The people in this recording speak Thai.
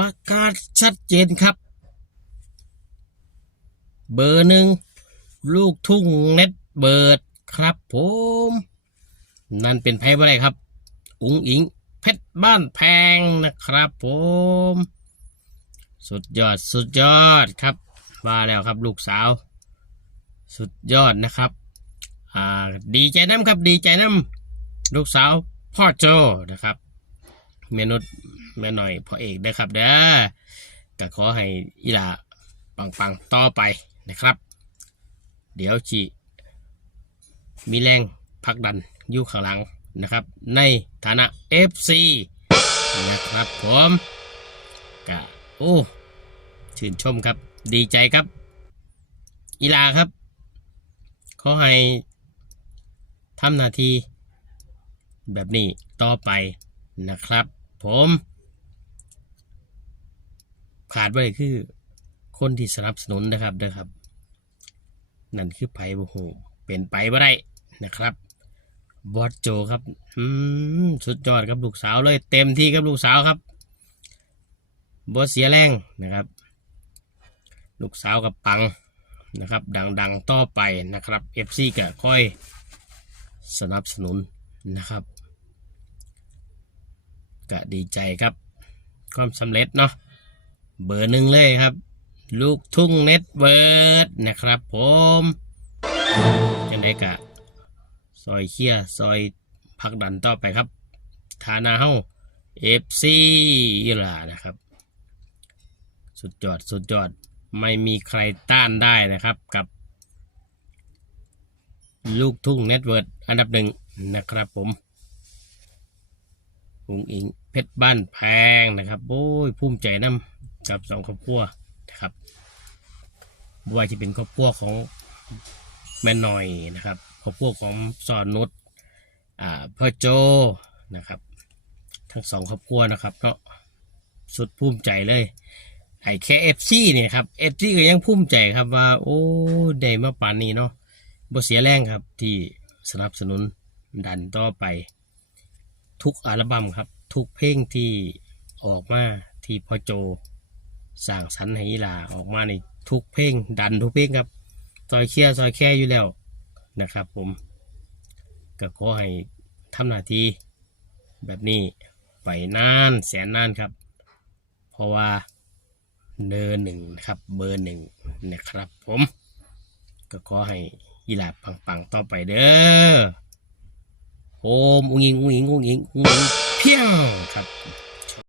ประกาศชัดเจนครับ เบอร์หนึ่งลูกทุ่งเน็ตเบิร์ดครับผม นั่นเป็นไพ่อะไรครับ อุ๋งอิงเพชรบ้านแพงนะครับผม สุดยอดสุดยอดครับว่าแล้วครับลูกสาว สุดยอดนะครับอ่าดีใจน้ำครับดีใจน้ำลูกสาวพ่อโจนะครับ เมนุษแม่หน่อยพ่อเอกนะครับเด้อก็ขอให้อีหลาปังๆต่อไปนะครับ เดี๋ยวจีมีแรงผลักดันอยู่ข้างหลังนะครับ ในฐานะ FC นะครับผมก็โอ้ชื่นชมครับ ดีใจครับ อีหลาครับ ขอให้ทำหน้าที่แบบนี้ต่อไปนะครับ ผม ขาดไปคือคนที่สนับสนุนนะครับเด้อครับ นั่นคือไผ่บุหูเป็นไปบ่ได้นะครับบอสโจครับอืมสุดยอดครับลูกสาวเลย เต็มที่ครับลูกสาวครับบอสเสียแรงนะครับ ลูกสาวกับปังนะครับ ดังๆต่อไปนะครับ FC ก็ค่อยสนับสนุนนะครับ ก็ดีใจครับ ความสำเร็จเนาะเบอร์หนึ่งเลยครับ ลูกทุ่งเน็ตเบิร์ดนะครับผมยังไงกะซอยเคียซอยพักดันต่อไปครับ ฐานาเฮาเอฟซีล่ะนะครับ สุดยอดสุดยอดไม่มีใครต้านได้นะครับกับ ลูกทุ่งเน็ตเวิร์ดอันดับหนึ่งนะครับผม อุงอิงเพชรบ้านแพงนะครับโอ้ยภูมิใจน้ำกับสองครอบครัวนะครับบว่าจะเป็นครอบครัวของแม่หน่อยนะครับครอบครัวของสอนนุชอ่าพ่อโจนะครับ ทั้งสองครอบครัวนะครับเนาะสุดภูมิใจเลยไอ้แค่เอฟซีเนี่ยครับเอฟซีก็ยังภูมิใจครับว่า โอ้ได้มาป่านนี้เนาะบ่เสียแรงครับที่สนับสนุนดันต่อไป ทุกอัลบั้มครับ ทุกเพลงที่ออกมาที่พ่อโจสร้างสรรค์ให้ลาออกมาในทุกเพลงดันทุกเพลงครับซอยเคียซอยแค่อยู่แล้วนะครับ ผมก็ขอให้ทำหน้าที่แบบนี้ไปนานแสนนานครับ เพราะว่าเนอหนึ่งครับเบอร์หนึ่งนะครับ ผม ก็ขอให้อีลาปังๆต่อไปเด้อ โอมอุ้งอิงอุ้งอิง